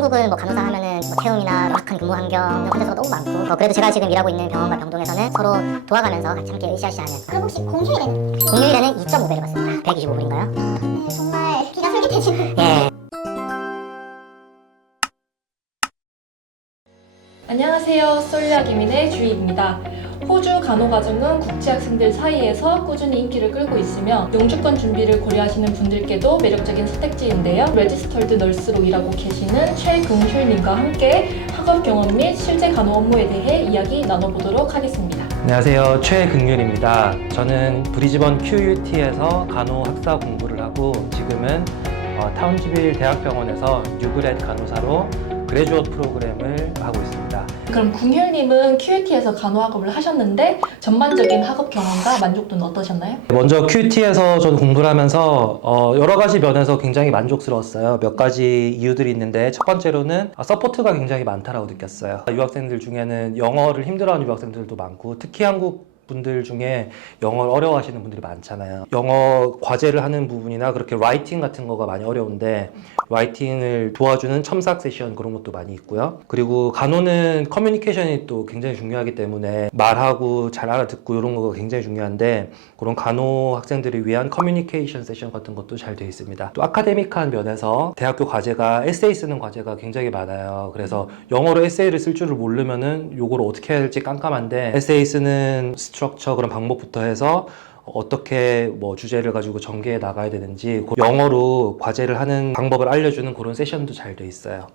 한국은 뭐 간호사 하면은 뭐 채용이나 막한 근무 환경 컨텐츠가 너무 많고 그래도 제가 지금 일하고 있는 병원과 병동에서는 서로 도와가면서 같이 함께 으쌰으쌰하는. 그럼 혹시 공휴일에는? 공휴일에는 2.5배를 받습니다. 125불인가요? 네, 정말 기가 솔깃해지는. 예. 안녕하세요. 솔리아기민의 주희입니다. 호주 간호과정은 국제학생들 사이에서 꾸준히 인기를 끌고 있으며 영주권 준비를 고려하시는 분들께도 매력적인 선택지인데요. 레지스터드 널스로 일하고 계시는 최긍휼님과 함께 학업 경험 및 실제 간호 업무에 대해 이야기 나눠보도록 하겠습니다. 안녕하세요. 최긍휼입니다. 저는 브리즈번 QUT에서 간호 학사 공부를 하고 지금은 타운즈빌 대학병원에서 뉴그렛 간호사로 그레주엇 프로그램을 하고 있습니다. 그럼 긍휼님은 QUT에서 간호학업을 하셨는데 전반적인 학업 경험과 만족도는 어떠셨나요? 먼저 QUT에서 저는 공부를 하면서 여러 가지 면에서 굉장히 만족스러웠어요. 몇 가지 이유들이 있는데 첫 번째로는 서포트가 굉장히 많다라고 느꼈어요. 유학생들 중에는 영어를 힘들어하는 유학생들도 많고 특히 한국 분들 중에 영어를 어려워하시는 분들이 많잖아요. 영어 과제를 하는 부분이나 그렇게 라이팅 같은 거가 많이 어려운데 라이팅을 도와주는 첨삭 세션 그런 것도 많이 있고요. 그리고 간호는 커뮤니케이션이 또 굉장히 중요하기 때문에 말하고 잘 알아듣고 이런 거가 굉장히 중요한데 그런 간호 학생들을 위한 커뮤니케이션 세션 같은 것도 잘 되어 있습니다. 또 아카데믹한 면에서 대학교 과제가 에세이 쓰는 과제가 굉장히 많아요. 그래서 영어로 에세이를 쓸 줄을 모르면은 요거를 어떻게 해야 될지 깜깜한데 에세이 쓰는 스트럭처 그런 방법부터 해서 어떻게 뭐 주제를 가지고 전개해 나가야 되는지 영어로 과제를 하는 방법을 알려주는 그런 세션도 잘 돼 있어요.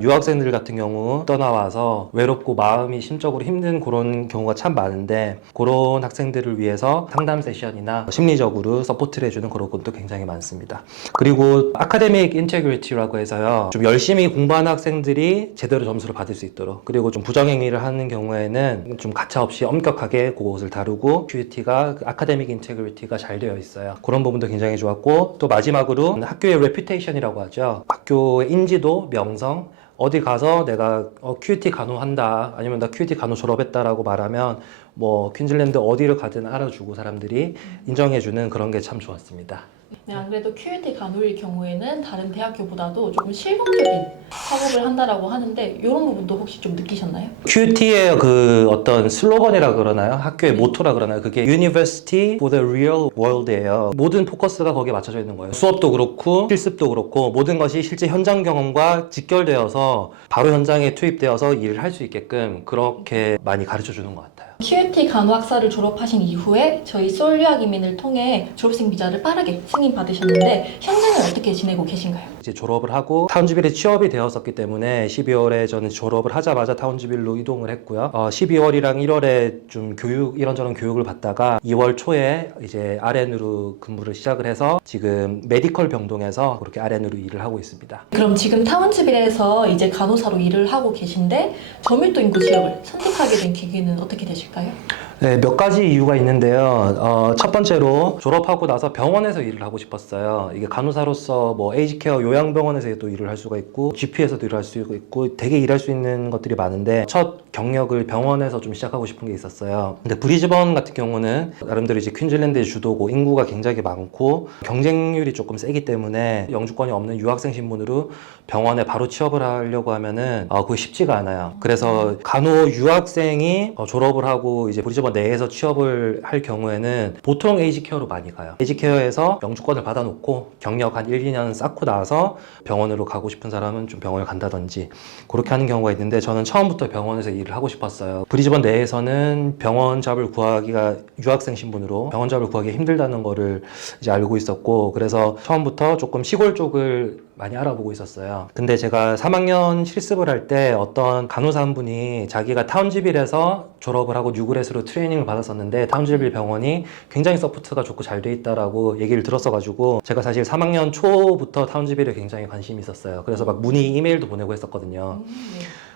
유학생들 같은 경우 떠나와서 외롭고 마음이 심적으로 힘든 그런 경우가 참 많은데 그런 학생들을 위해서 상담 세션이나 심리적으로 서포트를 해주는 그런 것도 굉장히 많습니다. 그리고 아카데믹 인테그리티라고 해서요. 좀 열심히 공부하는 학생들이 제대로 점수를 받을 수 있도록 그리고 좀 부정행위를 하는 경우에는 좀 가차없이 엄격하게 그것을 다루고 QUT가 아카데믹 인테그리티가 잘 되어 있어요. 그런 부분도 굉장히 좋았고 또 마지막으로 학교의 레퓨테이션이라고 하죠. 학교의 인지도, 명성 어디 가서 내가 QUT 간호한다 아니면 나 QUT 간호 졸업했다라고 말하면 뭐 퀸즐랜드 어디를 가든 알아주고 사람들이 인정해주는 그런 게 참 좋았습니다. 네, 안 그래도 QUT 간호일 경우에는 다른 대학교보다도 조금 실용적인 학업을 한다라고 하는데 이런 부분도 혹시 좀 느끼셨나요? QUT의 그 어떤 슬로건이라 그러나요? 학교의 모토라 그러나요? 그게 University for the Real World예요. 모든 포커스가 거기에 맞춰져 있는 거예요. 수업도 그렇고 실습도 그렇고 모든 것이 실제 현장 경험과 직결되어서 바로 현장에 투입되어서 일을 할 수 있게끔 그렇게 많이 가르쳐 주는 것 같아요. QUT 간호학사를 졸업하신 이후에 저희 솔리아기민을 통해 졸업생 비자를 빠르게 승인받으셨는데 현재는 어떻게 지내고 계신가요? 이제 졸업을 하고 타운즈빌에 취업이 되었었기 때문에 12월에 저는 졸업을 하자마자 타운즈빌로 이동을 했고요. 12월이랑 1월에 좀 이런저런 교육을 받다가 2월 초에 이제 RN으로 근무를 시작을 해서 지금 메디컬 병동에서 그렇게 RN으로 일을 하고 있습니다. 그럼 지금 타운즈빌에서 이제 간호사로 일을 하고 계신데 저밀도 인구 지역을 선택하게 된 계기는 어떻게 되실까요? 네, 몇 가지 이유가 있는데요. 첫 번째로 졸업하고 나서 병원에서 일을 하고 싶었어요. 이게 간호사로서 뭐 에이지케어 요양병원에서도 일을 할 수가 있고 GP에서도 일을 할 수 있고 되게 일할 수 있는 것들이 많은데 첫 경력을 병원에서 좀 시작하고 싶은 게 있었어요. 근데 브리즈번 같은 경우는 나름대로 이제 퀸즐랜드의 주도고 인구가 굉장히 많고 경쟁률이 조금 세기 때문에 영주권이 없는 유학생 신분으로 병원에 바로 취업을 하려고 하면은 그게 쉽지가 않아요. 그래서 간호 유학생이 졸업을 하고 이제 브리즈번 내에서 취업을 할 경우에는 보통 에이지케어로 많이 가요. 에이지케어에서 영주권을 받아놓고 경력 한 1, 2년 쌓고 나서 병원으로 가고 싶은 사람은 좀 병원을 간다든지 그렇게 하는 경우가 있는데 저는 처음부터 병원에서 일을 하고 싶었어요. 브리즈번 내에서는 병원 잡을 구하기가 유학생 신분으로 병원 잡을 구하기 힘들다는 거를 이제 알고 있었고 그래서 처음부터 조금 시골 쪽을 많이 알아보고 있었어요. 근데 제가 3학년 실습을 할 때 어떤 간호사 한 분이 자기가 타운즈빌에서 졸업을 하고 뉴그렛으로 트레이닝을 받았었는데 타운즈빌 병원이 굉장히 서포트가 좋고 잘 돼 있다라고 얘기를 들었어가지고 제가 사실 3학년 초부터 타운즈빌에 굉장히 관심이 있었어요. 그래서 막 문의 이메일도 보내고 했었거든요.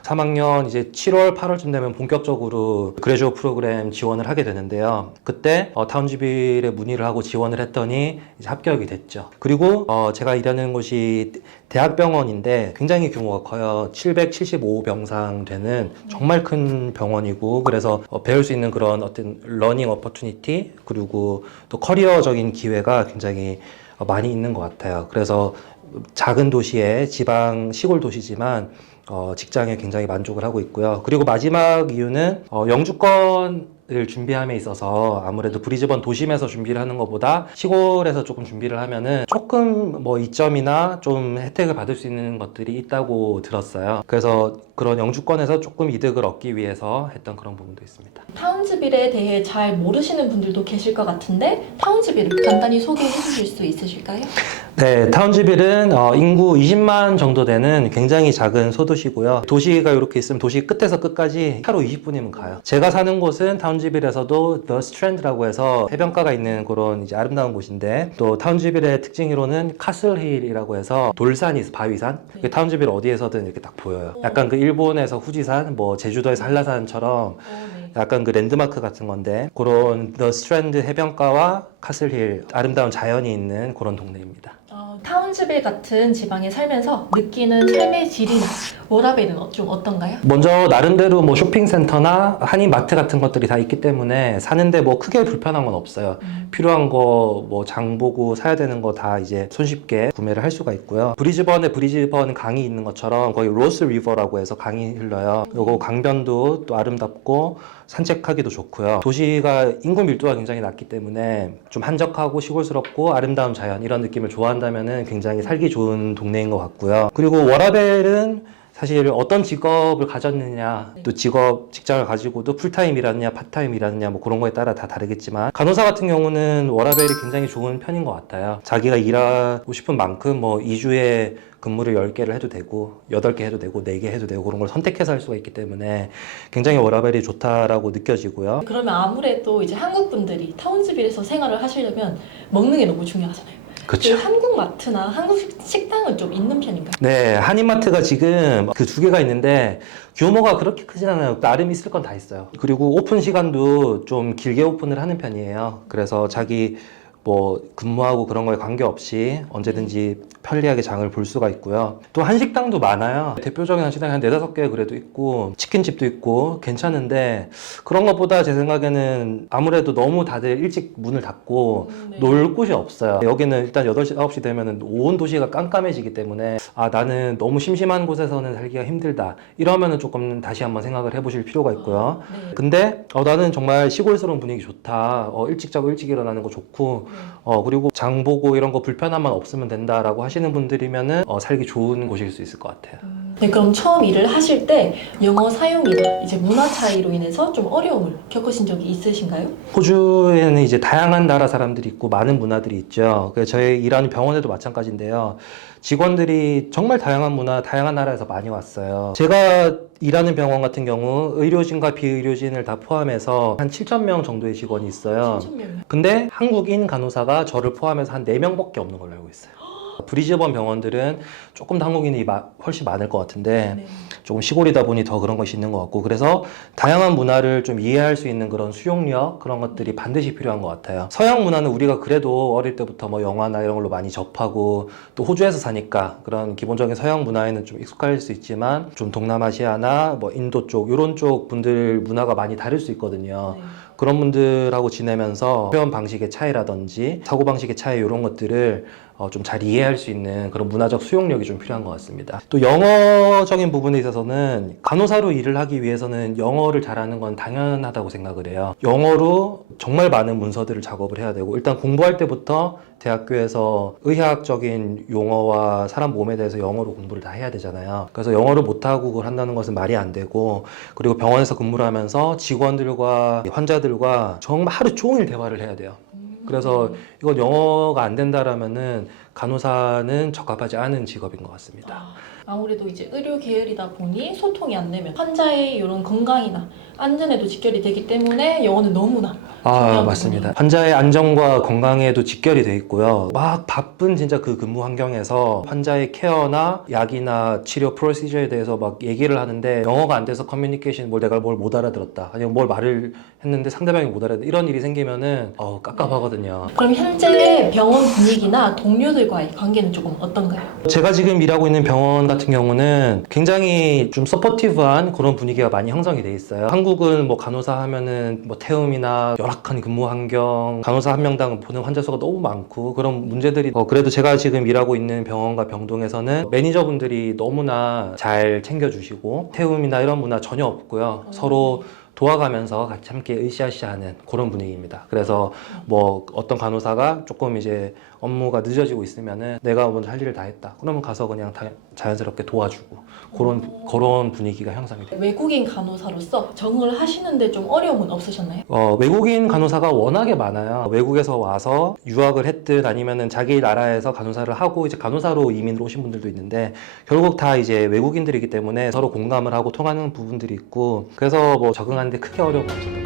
3학년 이제 7월, 8월쯤 되면 본격적으로 그레주엇 프로그램 지원을 하게 되는데요. 그때 타운즈빌에 문의를 하고 지원을 했더니 이제 합격이 됐죠. 그리고 제가 일하는 곳이 대학병원인데 굉장히 규모가 커요. 775병상 되는 정말 큰 병원이고 그래서 배울 수 있는 그런 어떤 러닝 어퍼튜니티 그리고 또 커리어적인 기회가 굉장히 많이 있는 것 같아요. 그래서 작은 도시의 지방 시골 도시지만 직장에 굉장히 만족을 하고 있고요. 그리고 마지막 이유는 영주권을 준비함에 있어서 아무래도 브리즈번 도심에서 준비를 하는 것보다 시골에서 조금 준비를 하면은 조금 뭐 이점이나 좀 혜택을 받을 수 있는 것들이 있다고 들었어요. 그래서 그런 영주권에서 조금 이득을 얻기 위해서 했던 그런 부분도 있습니다. 타운즈빌에 대해 잘 모르시는 분들도 계실 것 같은데 타운즈빌을 간단히 소개해 주실 수 있으실까요? 네, 타운즈빌은 인구 20만 정도 되는 굉장히 작은 소도시고요. 도시가 이렇게 있으면 도시 끝에서 끝까지 차로 20분이면 가요. 제가 사는 곳은 타운즈빌에서도 The Strand라고 해서 해변가가 있는 그런 이제 아름다운 곳인데, 또 타운즈빌의 특징으로는 카슬힐이라고 해서 돌산이 있어, 바위산. 네. 타운즈빌 어디에서든 이렇게 딱 보여요. 약간 그 일본에서 후지산, 뭐 제주도에서 한라산처럼 네. 약간 그 랜드마크 같은 건데, 그런 The Strand 해변가와 카슬힐, 아름다운 자연이 있는 그런 동네입니다. 타운즈빌 같은 지방에 살면서 느끼는 삶의 질이나 워라밸은 좀 어떤가요? 먼저 나름대로 뭐 쇼핑센터나 한인마트 같은 것들이 다 있기 때문에 사는데 뭐 크게 불편한 건 없어요. 필요한 거 뭐 장 보고 사야 되는 거 다 이제 손쉽게 구매를 할 수가 있고요. 브리즈번에 브리즈번 강이 있는 것처럼 거기 로스 리버라고 해서 강이 흘러요. 그리고 강변도 또 아름답고 산책하기도 좋고요. 도시가 인구 밀도가 굉장히 낮기 때문에 좀 한적하고 시골스럽고 아름다운 자연, 이런 느낌을 좋아한다면은 굉장히 살기 좋은 동네인 것 같고요. 그리고 워라밸은 사실 어떤 직업을 가졌느냐, 또 직장을 가지고도 풀타임 일하느냐, 파타임 일하느냐, 뭐 그런 거에 따라 다 다르겠지만, 간호사 같은 경우는 워라밸이 굉장히 좋은 편인 것 같아요. 자기가 일하고 싶은 만큼 뭐 2주에 근무를 10개를 해도 되고 8개 해도 되고 4개 해도 되고 그런 걸 선택해서 할 수가 있기 때문에 굉장히 워라밸이 좋다라고 느껴지고요. 그러면 아무래도 이제 한국 분들이 타운즈빌에서 생활을 하시려면 먹는 게 너무 중요하잖아요. 그렇죠. 한국 마트나 한국 식당은 좀 있는 편인가요? 네, 한인마트가 지금 그 2개가 있는데 규모가 그렇게 크진 않아요. 나름 있을 건 다 있어요. 그리고 오픈 시간도 좀 길게 오픈을 하는 편이에요. 그래서 자기 뭐 근무하고 그런 거에 관계없이 언제든지 편리하게 장을 볼 수가 있고요. 또 한식당도 많아요. 대표적인 한식당이 한 4-5개 그래도 있고 치킨집도 있고 괜찮은데, 그런 것보다 제 생각에는 아무래도 너무 다들 일찍 문을 닫고 네. 놀 곳이 없어요. 여기는 일단 8시, 9시 되면 온 도시가 깜깜해지기 때문에 나는 너무 심심한 곳에서는 살기가 힘들다, 이러면은 조금 다시 한번 생각을 해보실 필요가 있고요. 네. 근데 나는 정말 시골스러운 분위기 좋다, 일찍 자고 일찍 일어나는 거 좋고, 그리고 장 보고 이런 거 불편함만 없으면 된다라고 하시는 분들이면은 살기 좋은 곳일 수 있을 것 같아요. 네, 그럼 처음 일을 하실 때 영어 사용이나 이제 문화 차이로 인해서 좀 어려움을 겪으신 적이 있으신가요? 호주에는 이제 다양한 나라 사람들이 있고 많은 문화들이 있죠. 그래서 저희 일하는 병원에도 마찬가지인데요. 직원들이 정말 다양한 문화, 다양한 나라에서 많이 왔어요. 제가 일하는 병원 같은 경우 의료진과 비의료진을 다 포함해서 한 7,000명 정도의 직원이 있어요. 7,000명이요? 근데 한국인 간호사가 저를 포함해서 한 4명밖에 없는 걸로 알고 있어요. 브리즈번 병원들은 조금 더 한국인이 훨씬 많을 것 같은데 네. 조금 시골이다 보니 더 그런 것이 있는 것 같고, 그래서 다양한 문화를 좀 이해할 수 있는 그런 수용력, 그런 것들이 반드시 필요한 것 같아요. 서양 문화는 우리가 그래도 어릴 때부터 뭐 영화나 이런 걸로 많이 접하고, 또 호주에서 사니까 그런 기본적인 서양 문화에는 좀 익숙할 수 있지만, 좀 동남아시아나 뭐 인도 쪽, 이런 쪽 분들 문화가 많이 다를 수 있거든요. 네. 그런 분들하고 지내면서 표현 방식의 차이라든지 사고방식의 차이, 이런 것들을 좀 잘 이해할 수 있는 그런 문화적 수용력이 좀 필요한 것 같습니다. 또 영어적인 부분에 있어서는 간호사로 일을 하기 위해서는 영어를 잘하는 건 당연하다고 생각을 해요. 영어로 정말 많은 문서들을 작업을 해야 되고, 일단 공부할 때부터 대학교에서 의학적인 용어와 사람 몸에 대해서 영어로 공부를 다 해야 되잖아요. 그래서 영어를 못하고 그걸 한다는 것은 말이 안 되고, 그리고 병원에서 근무를 하면서 직원들과 환자들과 정말 하루 종일 대화를 해야 돼요. 그래서 이건 영어가 안 된다라면은 간호사는 적합하지 않은 직업인 것 같습니다. 아무래도 이제 의료 계열이다 보니 소통이 안 되면 환자의 이런 건강이나 안전에도 직결이 되기 때문에 영어는 너무나 중요한 맞습니다. 부분이에요. 환자의 안전과 건강에도 직결이 돼 있고요. 막 바쁜 진짜 그 근무 환경에서 환자의 케어나 약이나 치료 프로시저에 대해서 막 얘기를 하는데 영어가 안 돼서 커뮤니케이션, 내가 뭘 못 알아들었다, 아니면 뭘 말을 했는데 상대방이 못 알아들었다, 이런 일이 생기면은 깝깝하거든요. 그럼 현재 병원 분위기나 동료들과의 관계는 조금 어떤가요? 제가 지금 일하고 있는 병원 같은 경우는 굉장히 좀 서포티브한 그런 분위기가 많이 형성이 돼 있어요. 한국은 뭐 간호사 하면은 뭐 태움이나 열악한 근무 환경, 간호사 한 명당 보는 환자 수가 너무 많고 그런 문제들이 그래도 제가 지금 일하고 있는 병원과 병동에서는 매니저분들이 너무나 잘 챙겨주시고 태움이나 이런 문화 전혀 없고요. 서로 도와가면서 같이 함께 으쌰으쌰하는 그런 분위기입니다. 그래서 뭐 어떤 간호사가 조금 이제 업무가 늦어지고 있으면은 내가 먼저 할 일을 다 했다. 그러면 가서 그냥 자연스럽게 도와주고 그런 분위기가 형성이 돼요. 외국인 간호사로서 적응을 하시는데 좀 어려움은 없으셨나요? 외국인 간호사가 워낙에 많아요. 외국에서 와서 유학을 했든 아니면은 자기 나라에서 간호사를 하고 이제 간호사로 이민을 오신 분들도 있는데 결국 다 이제 외국인들이기 때문에 서로 공감을 하고 통하는 부분들이 있고 그래서 뭐 적응하는데 크게 어려움 없었던 것 같아요.